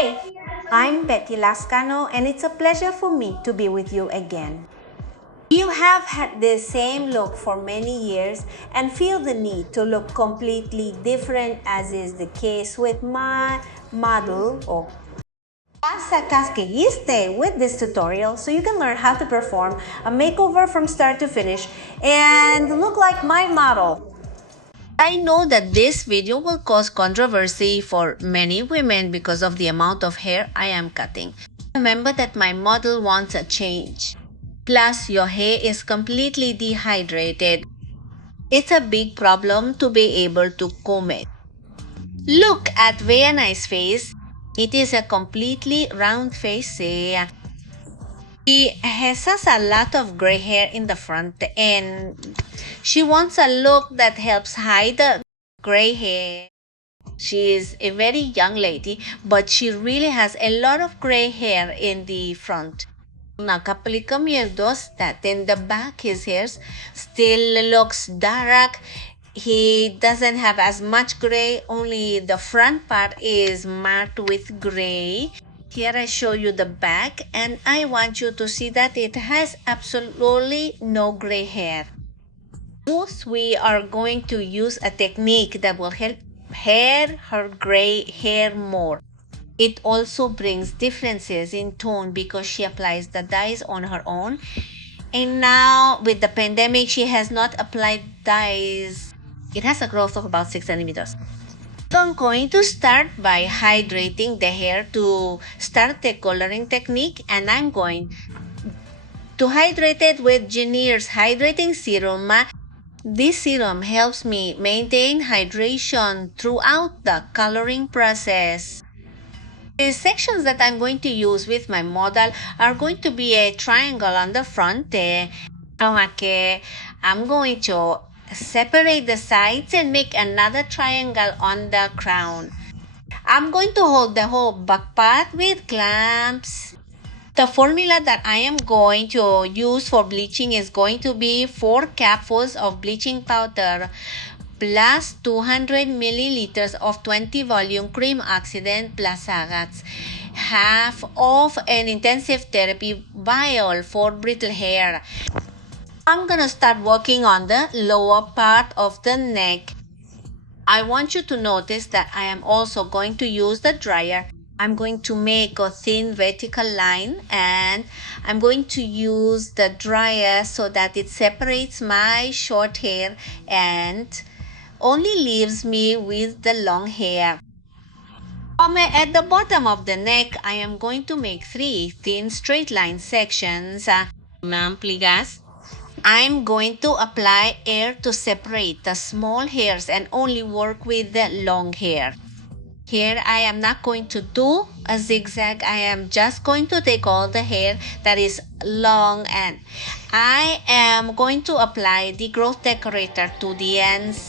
Hi, I'm Betty Lascano and it's a pleasure for me to be with you again. You have had the same look for many years and feel the need to look completely different, as is the case with my model or stay with this tutorial so you can learn how to perform a makeover from start to finish and look like my model. I know that this video will cause controversy for many women because of the amount of hair I am cutting. Remember that my model wants a change. Plus, your hair is completely dehydrated. It's a big problem to be able to comb it. Look at Vianney's face. It is a completely round face. She has a lot of gray hair in the front and she wants a look that helps hide the gray hair. She is a very young lady, but she really has a lot of gray hair in the front. Nakapalikamierdos that in the back his hair still looks dark. He doesn't have as much gray, only the front part is marked with gray. Here I show you the back and I want you to see that it has absolutely no gray hair. Most we are going to use a technique that will help her gray hair more. It also brings differences in tone because she applies the dyes on her own. And now with the pandemic, she has not applied dyes. It has a growth of about 6 centimeters. So I'm going to start by hydrating the hair to start the coloring technique, and I'm going to hydrate it with Genier's hydrating serum. This serum helps me maintain hydration throughout the coloring process. The sections that I'm going to use with my model are going to be a triangle on the front. I'm going to separate the sides and make another triangle on the crown. I'm going to hold the whole back part with clamps. The formula that I am going to use for bleaching is going to be 4 cupfuls of bleaching powder plus 200 milliliters of 20 volume cream oxidant plus agates, half of an intensive therapy vial for brittle hair. I'm gonna start working on the lower part of the neck. I want you to notice that I am also going to use the dryer. I'm going to make a thin vertical line and I'm going to use the dryer so that it separates my short hair and only leaves me with the long hair. At the bottom of the neck, I am going to make 3 thin straight line sections. I'm going to apply air to separate the small hairs and only work with the long hair. Here I am not going to do a zigzag. I am just going to take all the hair that is long and I am going to apply the growth decorator to the ends.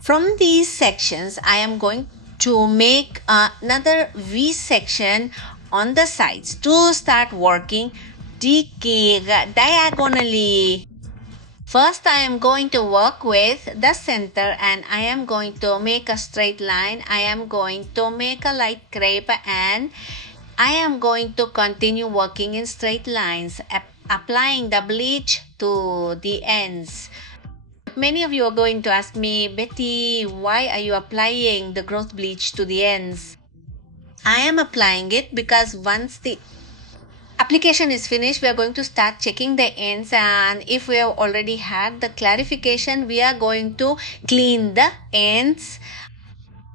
From these sections, I am going to make another V section on the sides to start working diagonally. First, I am going to work with the center and I am going to make a straight line. I am going to make a light crepe and I am going to continue working in straight lines, applying the bleach to the ends. Many of you are going to ask me, Betty, why are you applying the growth bleach to the ends? I am applying it because once the application is finished, we are going to start checking the ends, and if we have already had the clarification, we are going to clean the ends.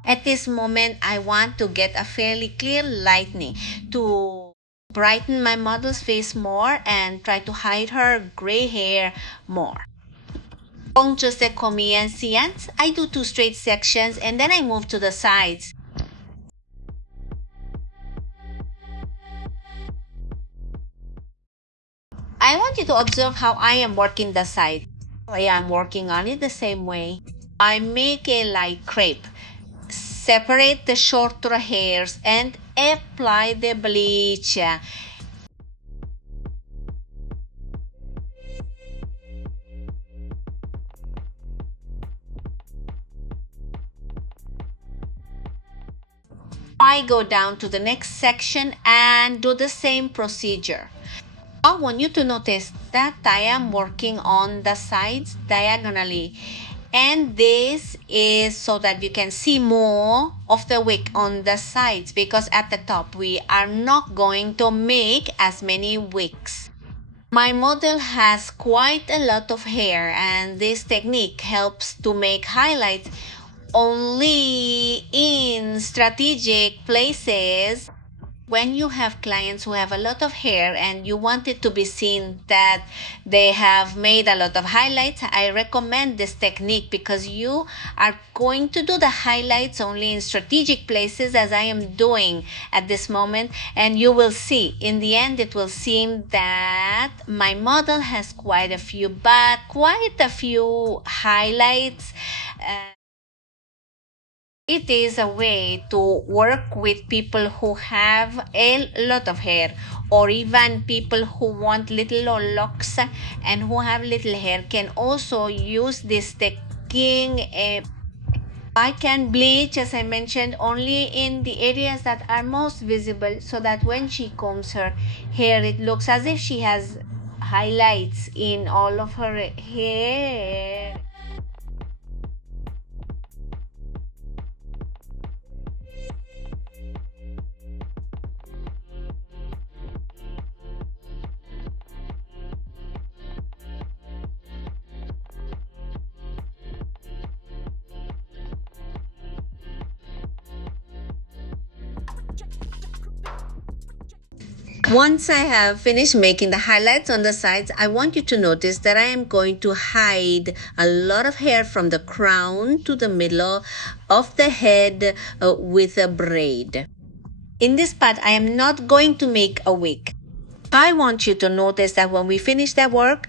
At this moment, I want to get a fairly clear lightning to brighten my model's face more and try to hide her gray hair more. I do 2 straight sections and then I move to the sides. I want you to observe how I am working the side. I am working on it the same way. I make a light crepe, separate the shorter hairs and apply the bleach. I go down to the next section and do the same procedure. I want you to notice that I am working on the sides diagonally, and this is so that you can see more of the wig on the sides, because at the top we are not going to make as many wigs. My model has quite a lot of hair, and this technique helps to make highlights only in strategic places. When you have clients who have a lot of hair and you want it to be seen that they have made a lot of highlights, I recommend this technique, because you are going to do the highlights only in strategic places, as I am doing at this moment, and you will see in the end it will seem that my model has quite a few highlights. It is a way to work with people who have a lot of hair, or even people who want little locks and who have little hair can also use this technique. I can bleach, as I mentioned, only in the areas that are most visible, so that when she combs her hair, it looks as if she has highlights in all of her hair. Once I have finished making the highlights on the sides, I want you to notice that I am going to hide a lot of hair from the crown to the middle of the head with a braid. In this part, I am not going to make a wig. I want you to notice that when we finish that work,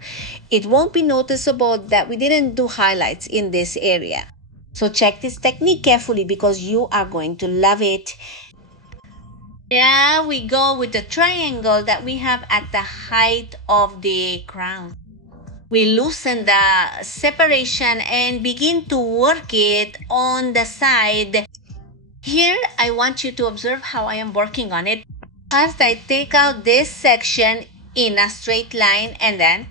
it won't be noticeable that we didn't do highlights in this area. So check this technique carefully, because you are going to love it. Yeah, we go with the triangle that we have at the height of the crown. We loosen the separation and begin to work it on the side. Here, I want you to observe how I am working on it. First, I take out this section in a straight line, and then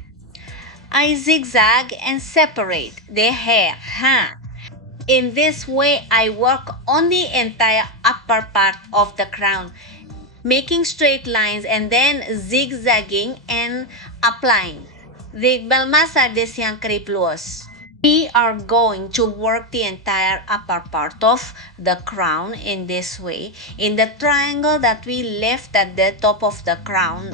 I zigzag and separate the hair. In this way, I work on the entire upper part of the crown, making straight lines and then zigzagging and applying. Balmasa desyang kripluos. We are going to work the entire upper part of the crown in this way, in the triangle that we left at the top of the crown.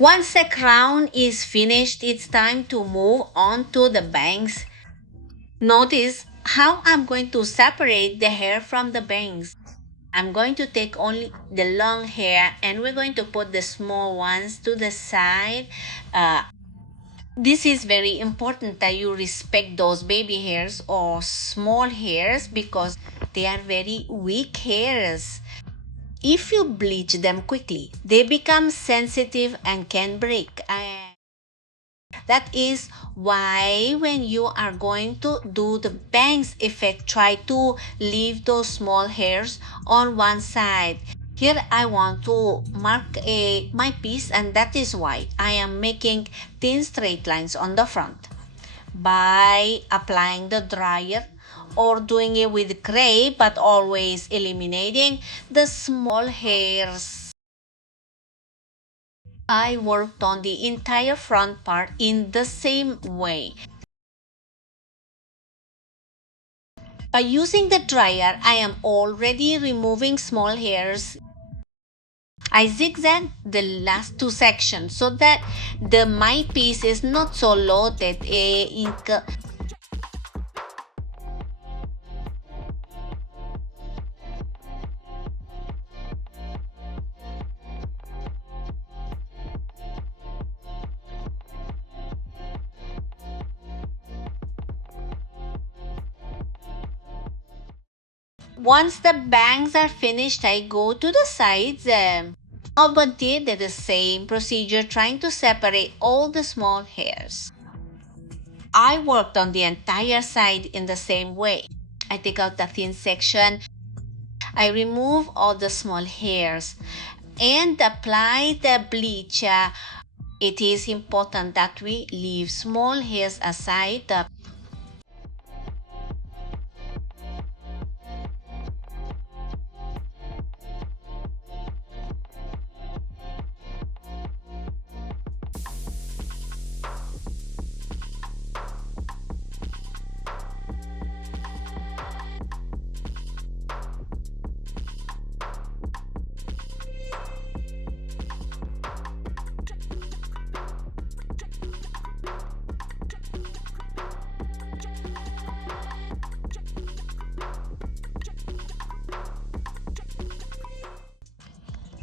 Once the crown is finished, it's time to move on to the bangs. Notice how I'm going to separate the hair from the bangs. I'm going to take only the long hair, and we're going to put the small ones to the side. This is very important that you respect those baby hairs or small hairs, because they are very weak hairs. If you bleach them quickly, they become sensitive and can break. That is why when you are going to do the bangs effect, try to leave those small hairs on one side. Here I want to mark my piece, and that is why I am making thin straight lines on the front. By applying the dryer or doing it with gray, but always eliminating the small hairs. I worked on the entire front part in the same way. By using the dryer, I am already removing small hairs. I zigzag the last two sections so that my piece is not so loaded. Once the bangs are finished, I go to the sides. Nobody did the same procedure trying to separate all the small hairs. I worked on the entire side in the same way. I take out the thin section, I remove all the small hairs, and apply the bleach. It is important that we leave small hairs aside.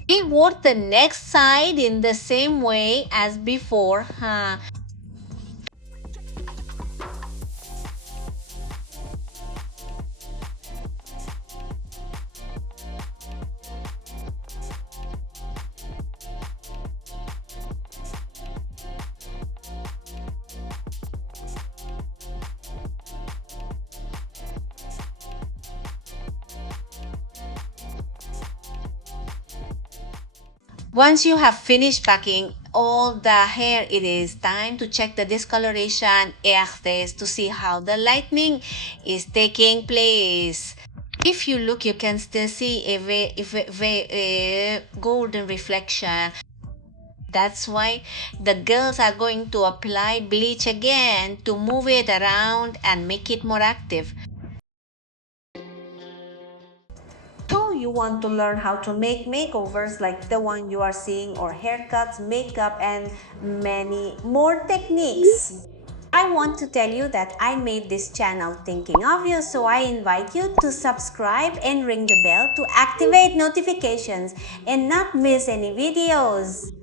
We work the next side in the same way as before. Once you have finished packing all the hair, it is time to check the discoloration areas to see how the lightening is taking place. If you look, you can still see a golden reflection. That's why the girls are going to apply bleach again to move it around and make it more active. So you want to learn how to make makeovers like the one you are seeing, or haircuts, makeup, and many more techniques. I want to tell you that I made this channel thinking of you, so I invite you to subscribe and ring the bell to activate notifications and not miss any videos.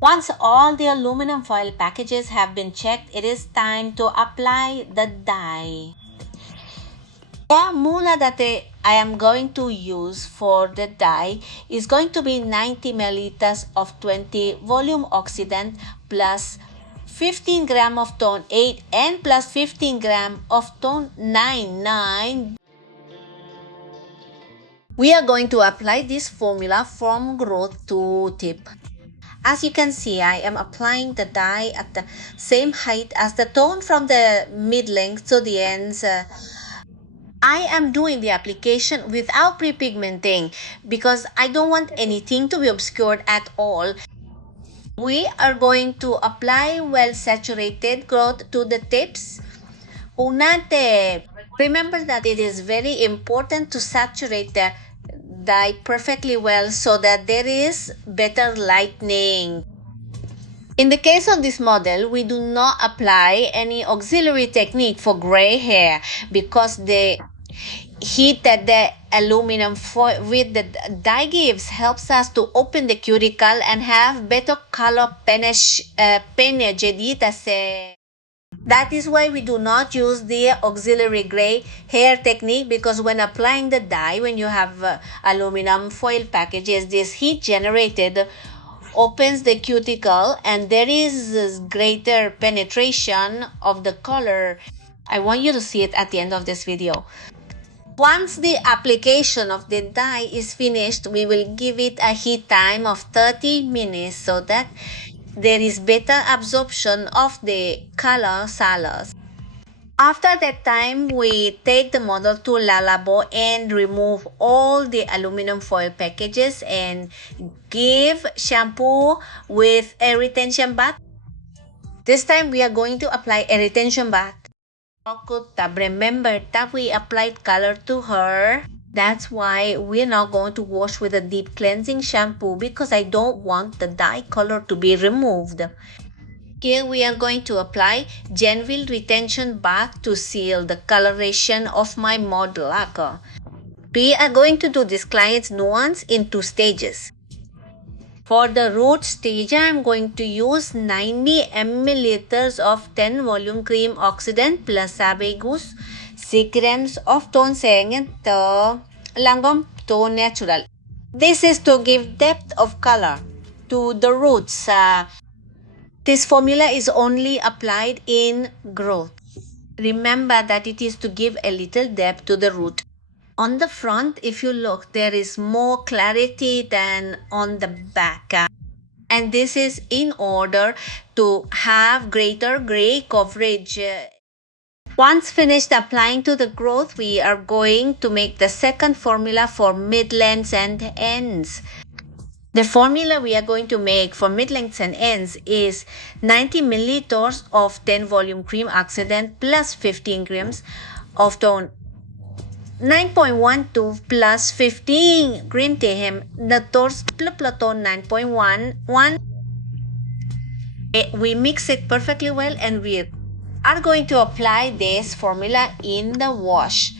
Once all the aluminum foil packages have been checked, it is time to apply the dye. The formula that I am going to use for the dye is going to be 90 milliliters of 20 volume oxidant plus 15 gram of tone 8 and plus 15 gram of tone 9. We are going to apply this formula from growth to tip. As you can see, I am applying the dye at the same height as the tone from the mid-length to the ends. I am doing the application without pre-pigmenting because I don't want anything to be obscured at all. We are going to apply well-saturated growth to the tips. Unante, remember that it is very important to saturate the dye perfectly well so that there is better lightening. In the case of this model, we do not apply any auxiliary technique for gray hair because the heat that the aluminum foil with the dye gives helps us to open the cuticle and have better color penegeditase. That is why we do not use the auxiliary gray hair technique, because when applying the dye, when you have aluminum foil packages, this heat generated opens the cuticle and there is greater penetration of the color. I want you to see it at the end of this video. Once the application of the dye is finished, we will give it a heat time of 30 minutes so that there is better absorption of the color salars. After that time, we take the model to lavabo and remove all the aluminum foil packages and give shampoo with a retention bath. This time we are going to apply a retention bath. Remember that we applied color to her. That's why we're not going to wash with a deep cleansing shampoo because I don't want the dye color to be removed. Here we are going to apply Genville retention bath to seal the coloration of my model. We are going to do this client's nuance in 2 stages. For the root stage, I am going to use 90 ml of 10 volume cream oxidant plus Abegus Secrets of tone saying langom tone natural. This is to give depth of color to the roots. This formula is only applied in growth. Remember that it is to give a little depth to the root. On the front, if you look, there is more clarity than on the back. And this is in order to have greater gray coverage. Once finished applying to the growth, we are going to make the second formula for mid-lengths and ends. The formula we are going to make for mid-lengths and ends is 90 milliliters of 10 volume cream oxidant plus 15 grams of tone. 9.12 plus 15 green tehem the tors platon 9.11. We mix it perfectly well and we are going to apply this formula in the wash.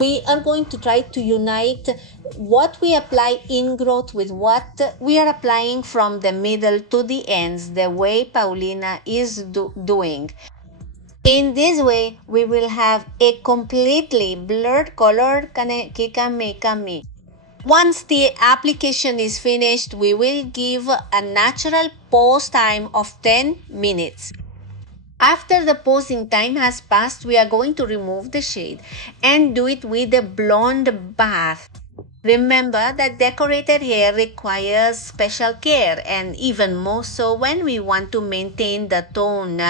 We are going to try to unite what we apply in growth with what we are applying from the middle to the ends, the way Paulina is doing. In this way, we will have a completely blurred color kika. Once the application is finished, we will give a natural pose time of 10 minutes. After the posing time has passed, we are going to remove the shade and do it with a blonde bath. Remember that decorated hair requires special care, and even more so when we want to maintain the tone.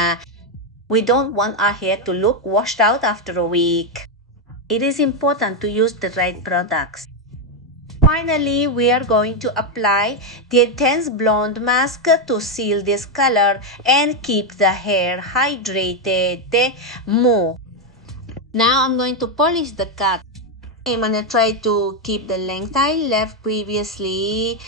We don't want our hair to look washed out after a week. It is important to use the right products. Finally, we are going to apply the intense blonde mask to seal this color and keep the hair hydrated more. Now I'm going to polish the cut. I'm going to try to keep the length I left previously.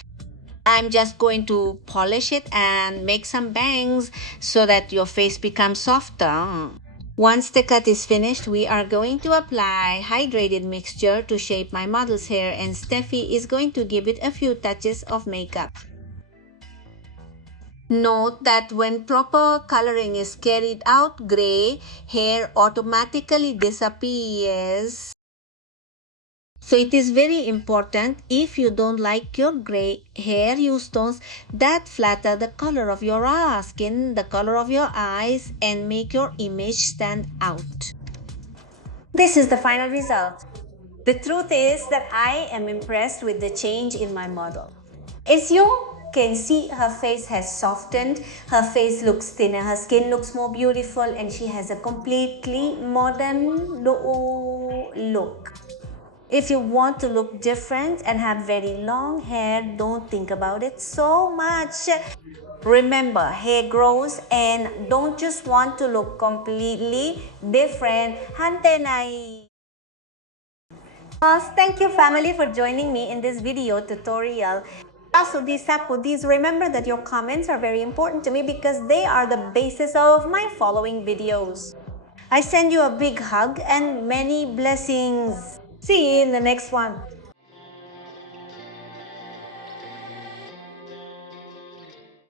I'm just going to polish it and make some bangs so that your face becomes softer. Once the cut is finished, we are going to apply hydrated mixture to shape my model's hair, and Steffi is going to give it a few touches of makeup. Note that when proper coloring is carried out, gray hair automatically disappears. So it is very important, if you don't like your gray hair, use tones that flatter the color of your skin, the color of your eyes, and make your image stand out. This is the final result. The truth is that I am impressed with the change in my model. As you can see, her face has softened, her face looks thinner, her skin looks more beautiful, and she has a completely modern look. If you want to look different and have very long hair, don't think about it so much. Remember, hair grows and don't just want to look completely different. Hante nai. Thank you family for joining me in this video tutorial. Also, these remember that your comments are very important to me because they are the basis of my following videos. I send you a big hug and many blessings. See you in the next one.